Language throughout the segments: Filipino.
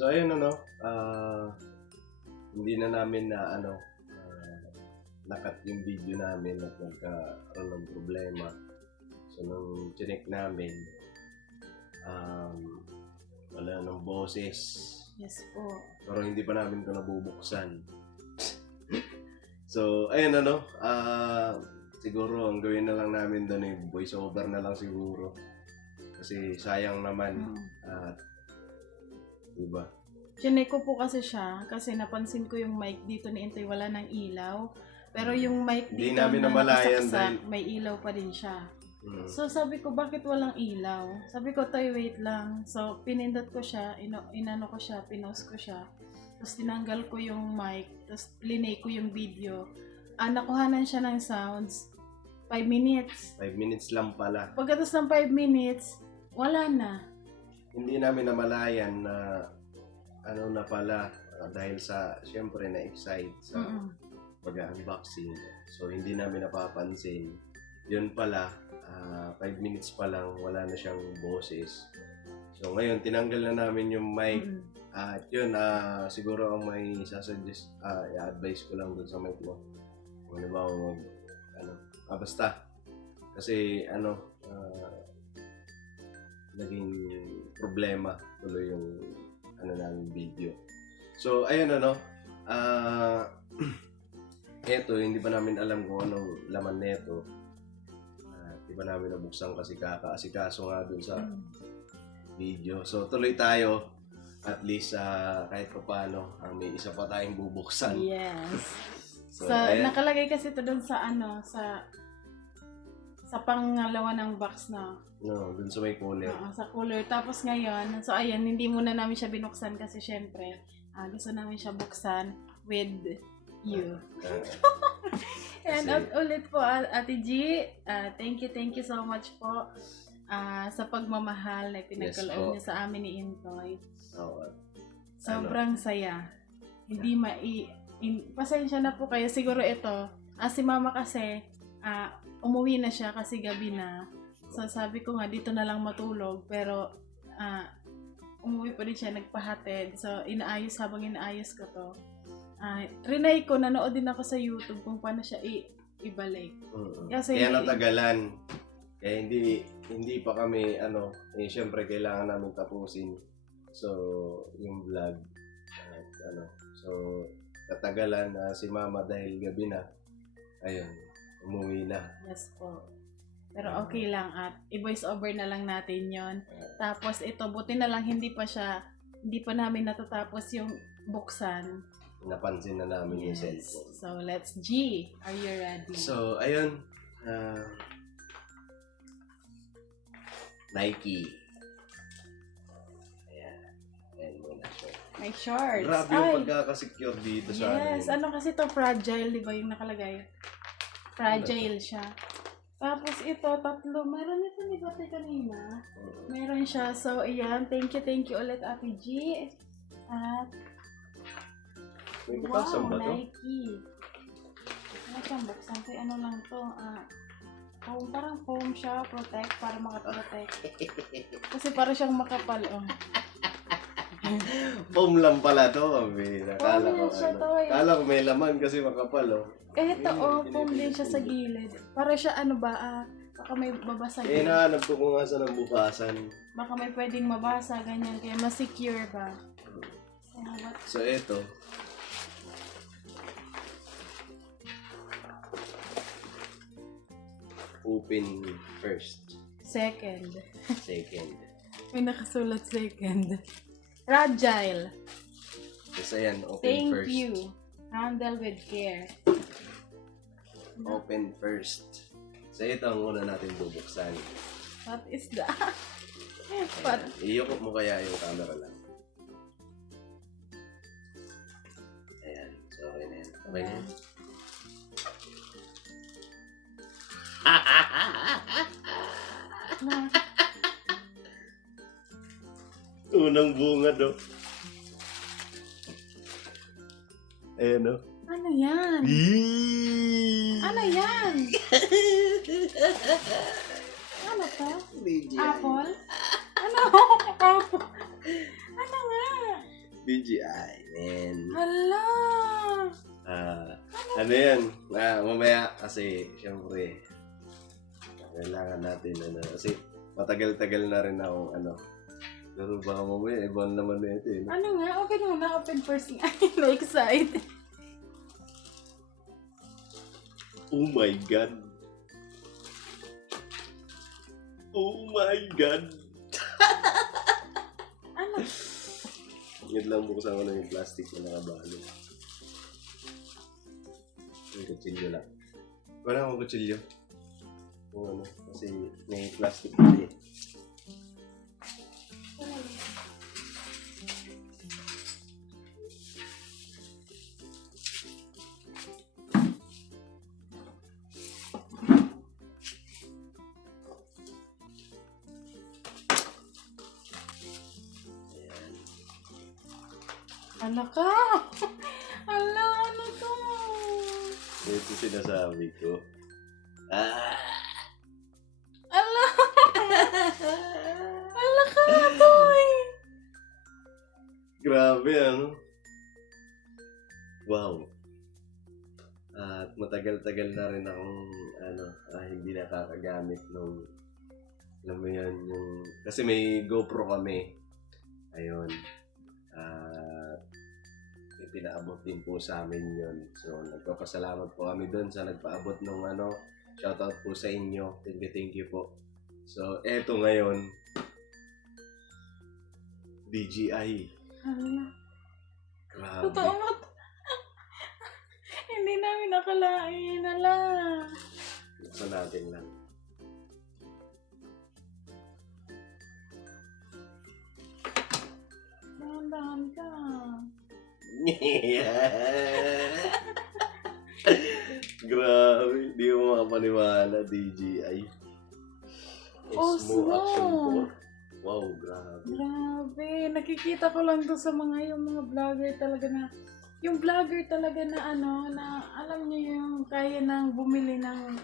So ayun hindi na namin na nakat yung video namin at nagkaroon ng problema. So nung chinek namin, wala ng boses. Yes po. Pero hindi pa namin ito nabubuksan. So ayun siguro ang gawin na lang namin doon ay voice over na lang siguro. Kasi sayang naman. Diba? Chinek ko po kasi siya kasi napansin ko yung mic dito ni Intoy wala ng ilaw. Pero yung mic Hindi dito namin na namalayan nakasaksak, may ilaw pa din siya. So sabi ko bakit walang ilaw? Sabi ko Toy wait lang. So pinindot ko siya, inano ko siya, pinost ko siya. Tapos tinanggal ko yung mic, tapos linay ko yung video. Nakuhanan siya ng sounds. 5 minutes. 5 minutes lang pala. Pagkatapos ng 5 minutes, wala na. Hindi namin namalayan na na pala dahil sa syempre na-excite sa pag-unboxing. So hindi namin napapansin. Yun pala, 5 minutes pa lang wala na siyang boses. So ngayon tinanggal na namin yung mic. At yun, siguro ang may sasuggest, i-advise ko lang dun sa mic mo. Kung ba basta. Kasi naging problema tuloy yung namin video. So ayun eto, hindi pa namin alam kung anong laman neto. Hindi pa namin nabuksan kasi kakaasikaso nga dun sa video. So tuloy tayo. At least kahit pa paano, may isa pa tayong bubuksan. Yes. So ayan. nakalagay kasi ito dun sa sa pangalawa ng box na. No, dun sa may cooler. Sa cooler. Tapos ngayon, so ayan, hindi muna namin siya binuksan kasi syempre, gusto namin siya buksan with you. And ulit po, Ate G, thank you so much po sa pagmamahal na pinagkaloob niyo sa amin ni Intoy. Sobrang saya. Hindi pasensya na po kayo. Siguro ito, si Mama kasi, umuwi na siya kasi gabi na. So sabi ko nga, dito na lang matulog. Pero, umuwi pa rin siya, nagpahatid. So, habang inaayos ko to. Trinay ko, nanood din ako sa YouTube kung paano siya ibalik. Kaya natagalan. Kaya hindi pa kami, syempre kailangan namin tapusin. So, yung vlog. So, katagalan si Mama dahil gabi na. Ayun, umuwi na. Yes po. Pero okay lang at i-voice over na lang natin yon. Tapos ito, buti na lang hindi pa namin natatapos yung buksan. Napansin na namin yung cellphone. So, let's G. Are you ready? So, ayun. Nike. Ayan muna siya. May shorts. Grabe yung pagkakasecure dito sa amin. Yes, kasi to fragile, di ba yung nakalagay? Fragile siya. Tapos ito, 3. Meron ito ni Bate kanina. Meron siya. So, ayan. Thank you ulit, Ate G. At may bukasang ba to? Nike. Ano siyang buksan? Kaya ano lang to? Parang foam siya. Protect. Para makaprotect. Kasi para siyang makapal. Foam lang pala to. Kala ko may laman kasi makapal. Ito foam din siya sa gilid. Para siya baka may babasa. Hinahanap ko kung asa ng bukasan. Baka may pwedeng mabasa, ganyan. Kaya mas-secure ba? So ito. Open first. Second. May nakasulat second. Fragile. Kasi ayan, open Thank first. you. Handle with care. Open first. So ito ang una natin bubuksan. What is that? Iyukot mo kaya yung camera lang. Ayan. So okay na yan. Okay na yan. Unang bunga do. Ayan o. Ano yan? Ano yan? Ano to? Apple? Ano? Apple? Ano nga? DJI, man. Hala! Ano yan? Mamaya kasi, syempre, kailangan natin, kasi matagal-tagal na rin akong, pero baka mamaya, ibang naman na ito, eh. Ano nga? Okay naman, na-open first nga. Na-excite. Oh my God. Oh my God. Ano? Ngayon lang buksan ko na yung plastic na nakabalo. Yung kutsilyo lang. Wala akong kutsilyo. Kung kasi may plastic na eh. Hala ka! Hala, ano to? Ito sinasabi ko. Hala! Hala ka, Toy! Grabe, ano? Wow. At matagal-tagal na rin akong, hindi nakakagamit nung, alam mo yan, kasi may GoPro kami. Ayun. Pinaabot din po sa amin yun. So, nagpapasalamat po kami doon sa nagpaabot nung shoutout po sa inyo. Thank you po. So, eto ngayon, DJI. Hala. Grabe. Totoo mo. Hindi namin nakalain. Hala. Buksan natin lang. Dahan-dahan ka. Grabe, di mo makapaniwala, DJI. Osmo Action 4. Wow, grabe. Grabe. Nakikita ko lang to sa yung mga vlogger talaga na, yung vlogger talaga na na alam niyo yung kaya nang bumili ng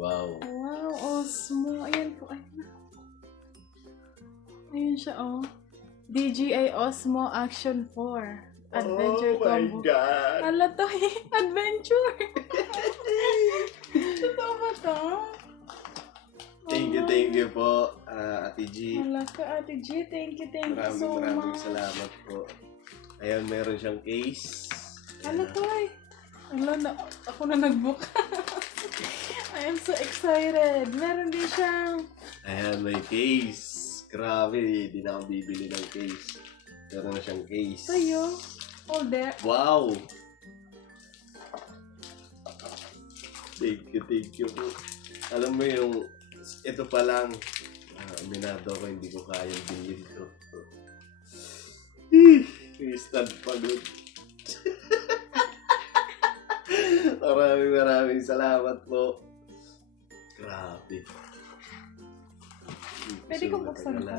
Wow. wow, Osmo. Ayan po. Ayan siya, oh. DJI Osmo Action 4. Adventure Oh my combo. God! Hala to, adventure! Totoo ba to? Thank you po, Ate G. Hala ka, Ate G. Thank you so Maraming much. salamat po. Ayan, meron siyang case. Hala to, ako na nag-book. I am so excited. Meron din siyang Ayan, may case. Grabe, di na ako bibili ng case. Meron na siyang case. Tayo. Holder. Wow! Thank you po. Alam mo yung, ito pa lang, minado ko, hindi ko kayang bilhin to. May stand pa doon. Maraming salamat po. Grabe. Pwede ko buksan ko.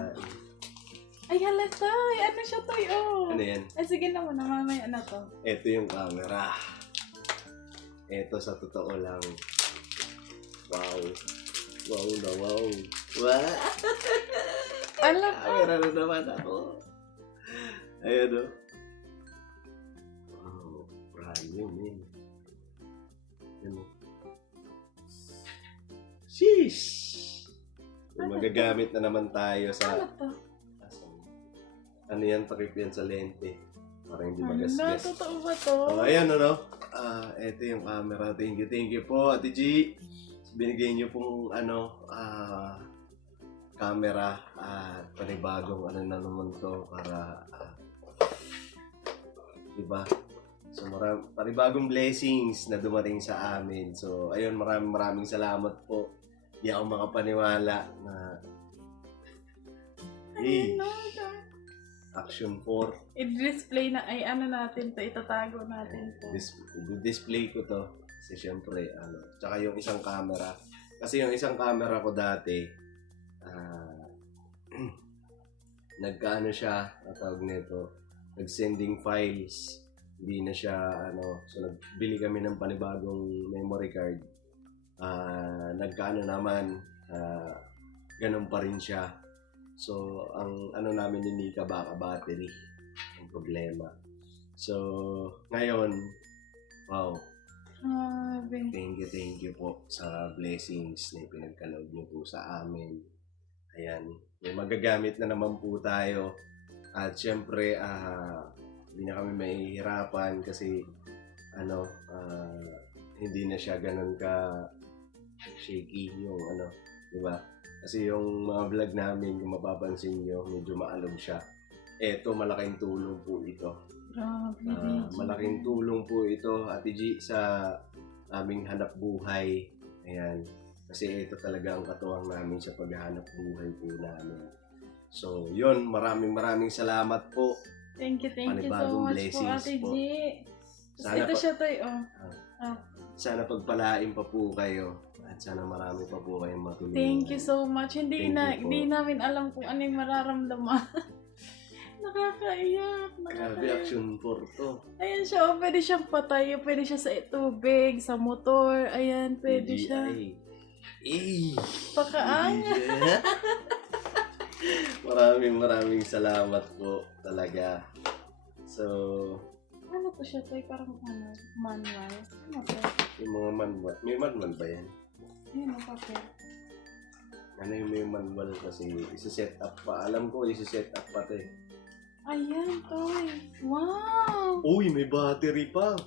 Ay, hala Toy. Ano siya, Toy? Oh. Ano yan? Ay, sige na muna. Mamaya na to. Ito yung camera. Ito sa totoo lang. Wow. Wow na wow. Wow! Ala ka. Camera na naman ako. Ayan o. Wow. Brand new, man. Ayan o. Sheesh! Magagamit na naman tayo sa... Ano to? Ano yan? Takip yan sa lente. Para hindi Hala, magasgas. totoo ba to? So, ayan, ito yung camera. Thank you po, Ate G. Binigay niyo pong, camera at panibagong na naman to para, diba? So, panibagong blessings na dumating sa amin. So, ayun, maraming salamat po. Di ako makapaniwala na, Ano? Action 4. I-display na, natin to, itatago natin to. Display ko to. Kasi syempre, tsaka yung isang camera. Kasi yung isang camera ko dati, nagkaano siya, tawag nito, nag-sending files. Hindi na siya, so nagbili kami ng panibagong memory card. Nagkaano naman, ganun pa rin siya. So, ang ano namin ni Nika, baka battery ang problema. So, ngayon, wow, Grabe. thank you po sa blessings na pinagkaloob niyo po sa amin. Ayan, may magagamit na naman po tayo. At syempre, hindi na kami mahihirapan kasi hindi na siya ganun ka shaky yung di ba? Kasi yung mga vlog namin, kung mapapansin nyo, medyo maalog siya. Eto, malaking tulong po ito. Grabe, DJ. Malaking tulong po ito, Ate G, sa aming hanap buhay. Ayan. Kasi ito talaga ang katuwang namin sa paghahanap buhay po namin. So, yun, maraming salamat po. Thank you so Panibagong much po, blessings Ate G. po. Tapos Sana ito pa- siya tayo, Sana pagpalain pa po kayo. At sana marami pa po kayong matulungan. Thank you so much. Thank you po. Hindi namin alam kung ano yung mararamdaman. Nakakaiyak. Grabe, action 4 to. Ayan siya, oh, pwede siyang patayo, pwede siya sa tubig, sa motor, ayan, pwede siya. Pakaangat. Maraming salamat po talaga. So, Ano to siya, tayo parang manual. Ano to? yung mga manual, may manual ba yan? Ayan, ang papel. Ano yung may manual kasi isi-set up pa. Alam ko, isi-set up pa to eh. Ayan, toy. Wow! Uy, may battery pa.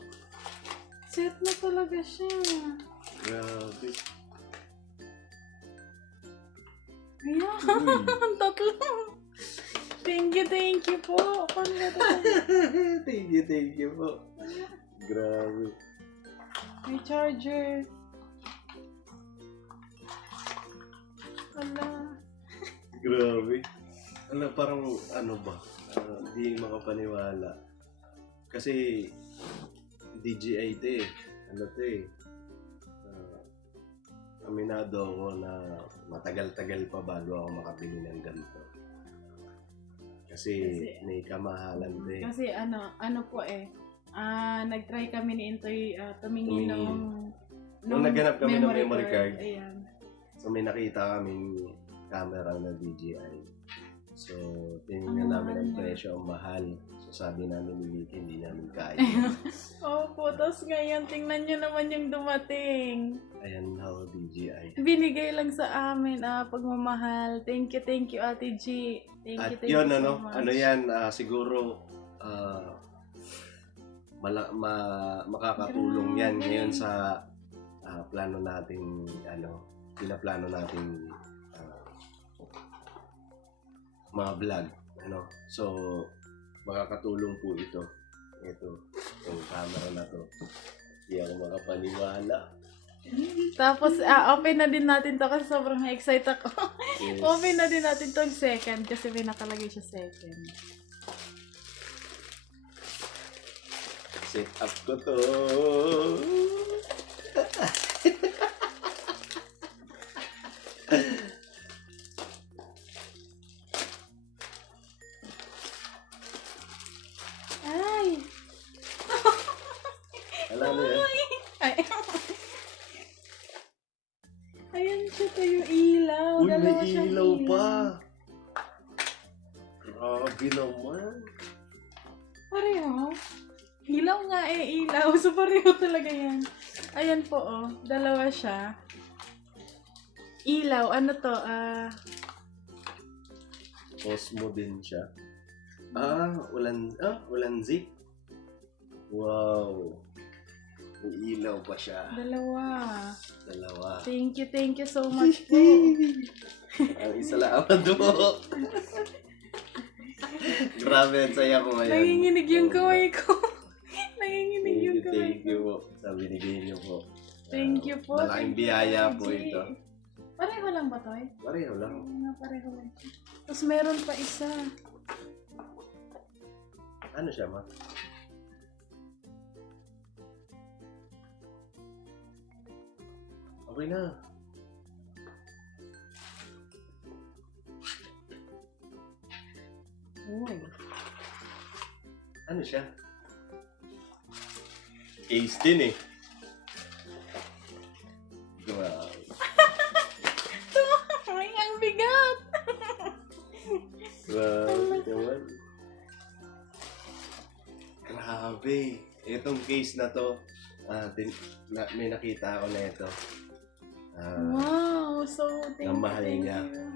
Set na talaga siya. Grabe. Ayan, Uy. ang tatlo. Thank you po. Thank you po. Grabe. May charger. Ala. Grabe. Parang ba? Hindi makapaniwala. Kasi DJI to eh. Aminado ako na matagal-tagal pa bago ako makabili ng ganito. Kasi may kamahalan to eh. Kasi ano po eh. Nag-try kami ni Intoy tumingin Nung naghanap kami ng memory card. Ayan. So may nakita kaming camera na DJI. So tinignan namin ang presyo, ang mahal. So sabi namin hindi namin kaya. Opo, tapos ngayon tingnan nyo naman yung dumating. Ayan na DJI. Binigay lang sa amin, pagmamahal. Thank you, Ate G. Thank you yun, so much. siguro makakatulong yan ngayon sa plano nating pinaplano nating mga vlog, So makakatulong po ito yung camera na to. Hindi ako makapaniwala. Tapos, open na din natin to kasi sobrang excited ako. Yes. Open na din natin tong second kasi may nakalagay siya second. Set up ko to. Ay! Alam mo yan? Ay! Ayan siya to yung ilaw. Uy, Dalawa may siyang ilaw pa. Grabe naman. Pareho? Ilaw nga ilaw. So pareho talaga yan. Ayan po dalawa siya. Ilaw, ano to? Osmo din siya. Ulanzi. Wow. May ilaw pa siya. Dalawa. Thank you so much po. Ang salamat po. Grabe, ang saya ko ngayon. Nanginginig yung kamay ko. Nanginginig yung kamay Thank you ko. po sa binigay niyo po. Thank you po. Malaking Thank you, biyaya Ate po G. ito. Pareho lang ba, Toy? Pareho lang. Oo nga, pareho lang. Tapos meron pa isa. Ano siya, ma? Okay na. Uy. Ano siya? Case din eh. Wow. Ay, ang bigat! Grabe naman. Grabe. Itong case na to, may nakita ako na ito. Wow, so thank you, mahal thank niya. you.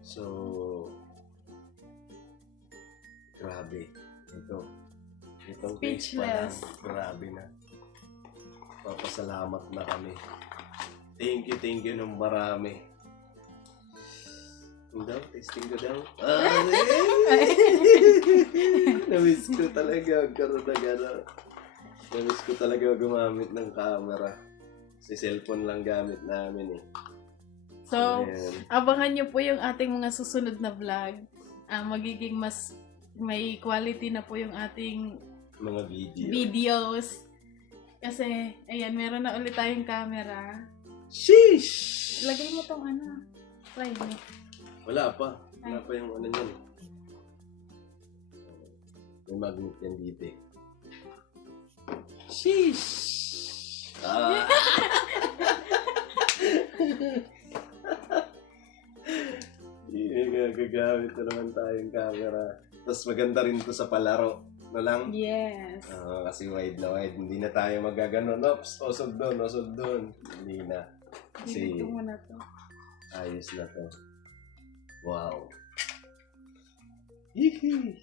So, grabe. Itong case pa lang, Speechless. grabe na. Papasalamat na kami. Thank you ng marami. Daw, testing ko daw. Namiss ko talaga magkaroon ng gano'n. Namiss ko talaga gumamit ng camera. Si cellphone lang gamit namin eh. So, Ayan. abangan nyo po yung ating mga susunod na vlog. Magiging mas may quality na po yung ating Mga video. videos. Kasi, ayan, meron na ulit tayong camera. Sheesh! Lagay mo tong try mo. Wala pa. Wala pa yung ano yun. May magnet yan dito eh. Sheesh! Gagamit na naman tayong camera. Tapos maganda rin to sa palaro. No lang? Yes. Kasi wide na wide. Hindi na tayo magaganon. Ops, osog doon. Hindi na. Kasi Dito mo na to. ayos na to. Wow. Hihi.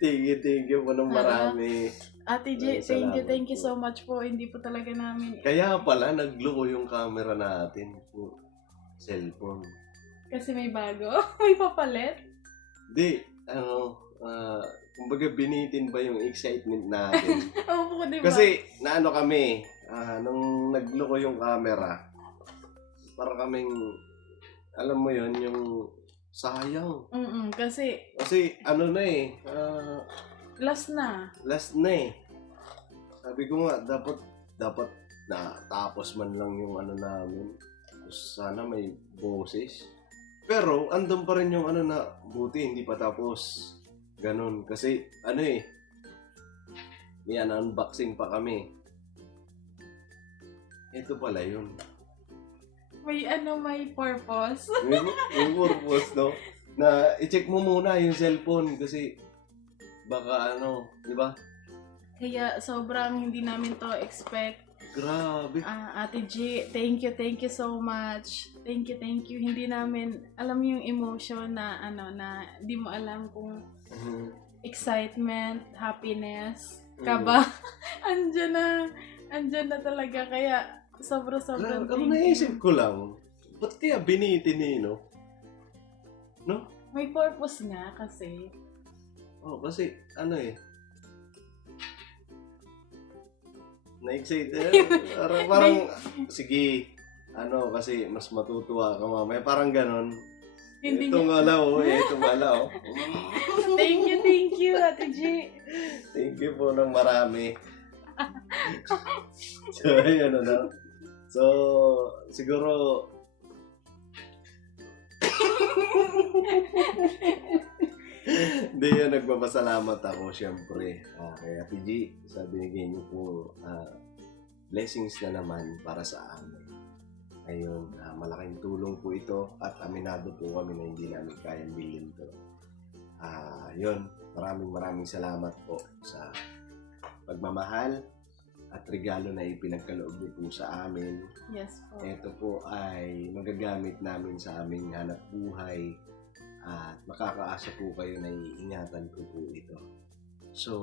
Thank you po ng marami. Ate J, Salamat thank you po. so much po. Hindi po talaga namin, Kaya pala, nagluko yung camera natin. Yung cellphone. kasi may bago. May papalit. Di, kumbaga binitin ba yung excitement natin? Oo, di ba? Kasi, naano kami, nung nagluko yung camera, para kaming, alam mo yon yung sayang. Kasi Kasi, ano na eh, last na. last na eh. Sabi ko nga, dapat na tapos man lang yung ano namin. Sana may boses. Pero, andun pa rin yung ano na, buti hindi pa tapos. Ganon. Kasi, ano eh, may unboxing pa kami. Ito pala yun. May purpose. Yung purpose, no? Na i-check mo muna yung cellphone kasi baka ano, di ba? Kaya sobrang hindi namin to expect. Grabe. Ate G, thank you so much. Thank you. Hindi namin alam yung emotion na na di mo alam kung excitement, happiness, kaba. Andyan na talaga. Kaya sobrang Ang thank naisip you. ko lang, ba't kaya binitin eh, no? No? May purpose nga kasi. Oh, kasi ano eh, na-excite parang sige, kasi mas matutuwa ka mamaya, parang ganon. Hindi Ito nga lang, Thank you, Ate G. Thank you po ng marami. So, ayun na. So, siguro, hindi yan, nagpapasalamat ako, syempre. Kay Ate G, sa binigay niyo po blessings na naman para sa amin. Ayun, malaking tulong po ito at aminado po kami na hindi namin kayang bilhin to. Yun, maraming salamat po sa pagmamahal at regalo na ipinagkaloob niyo po sa amin. Yes po. Ito po ay magagamit namin sa aming hanap buhay at makakaasa po kayo na iingatan ko po ito. So,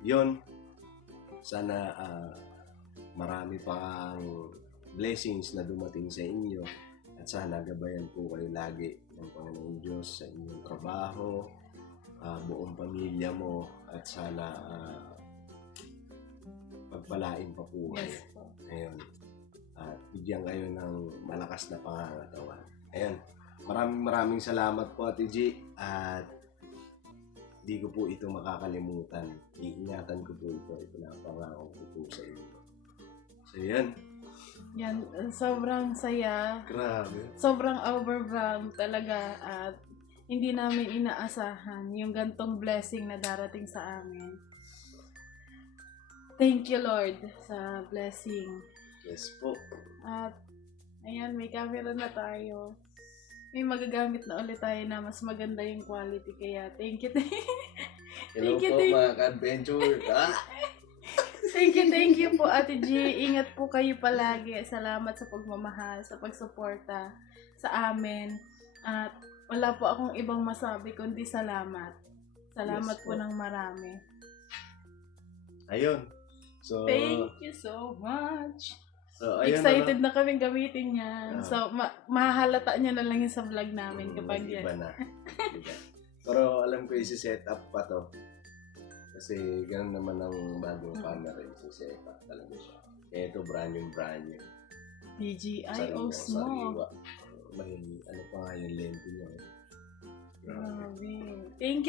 yun. Sana marami pang blessings na dumating sa inyo at sana gabayan po kayo lagi ng Panginoon Diyos sa inyong trabaho, buong pamilya mo at sana pagpalain pa po kayo. Yes po. Ayun. At bigyan kayo ng malakas na pangangatawan. Ayun. Maraming salamat po, Ate G. At di ko po ito makakalimutan. Iingatan ko po ito. Ipinapangako ko po sa inyo. So, yan. Yan, sobrang saya. Grabe. Sobrang overwhelmed talaga at hindi namin inaasahan yung gantong blessing na darating sa amin. Thank you, Lord, sa blessing. Yes po. At Ayan, may camera na tayo. May magagamit na ulit tayo na mas maganda yung quality. Kaya, thank you. Hello Thank you, po thank you. mga ka-adventure. Thank you po, Ate G. Ingat po kayo palagi. Salamat sa pagmamahal, sa pagsuporta sa amin. At wala po akong ibang masabi kundi salamat. Salamat Yes po po. ng marami. Ayun. So, Thank you so much. ayun Excited na kaming gamitin yan. Ah. So, mahahalata nyo na lang yun sa vlog namin kapag Iba yan. na. Iba. Pero alam ko isi-set up pa to. Kasi ganun naman ang bagong camera yung isi-set up talaga siya. Ito brand new. DJI Osmo. Sariwa. May ano pa nga yung lente niya. Grabe.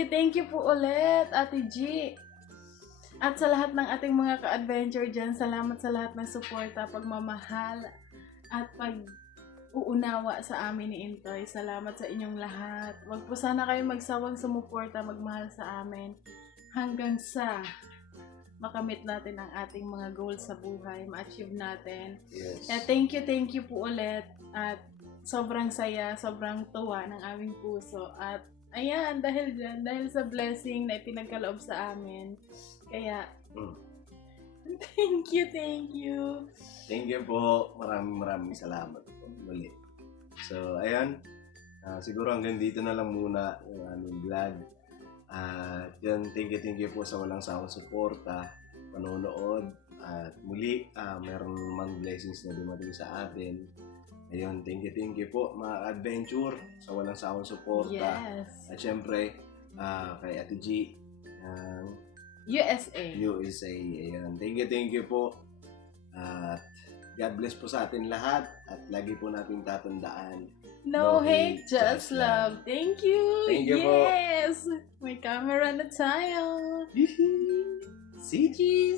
Thank you po ulit, Ate G. At sa lahat ng ating mga ka-adventure dyan, salamat sa lahat ng suporta, pagmamahal, at pag-uunawa sa amin ni Intoy. Salamat sa inyong lahat. Huwag po sana kayo magsawang sumuporta, magmahal sa amin, hanggang sa makamit natin ang ating mga goals sa buhay, ma-achieve natin. Yes. Kaya thank you po ulit. At sobrang saya, sobrang tuwa ng aming puso. At ayan, dahil sa blessing na ipinagkaloob sa amin. Kaya, thank you. Thank you po. Maraming salamat po muli. So, ayan. Siguro hanggang dito na lang muna yung aming vlog. Yan, thank you po sa walang sawang suporta, panonood. At muli, meron mang blessings na dumating sa atin. Ayun, thank you po mga adventure sa walang sawang suporta. Yes. At syempre, kay Ate G, USA. USA. Ayan. Thank you po. At God bless po sa atin lahat. At lagi po natin tatandaan. No hate, just love. Thank you. Thank you po. Yes. May camera na tayo. CGs!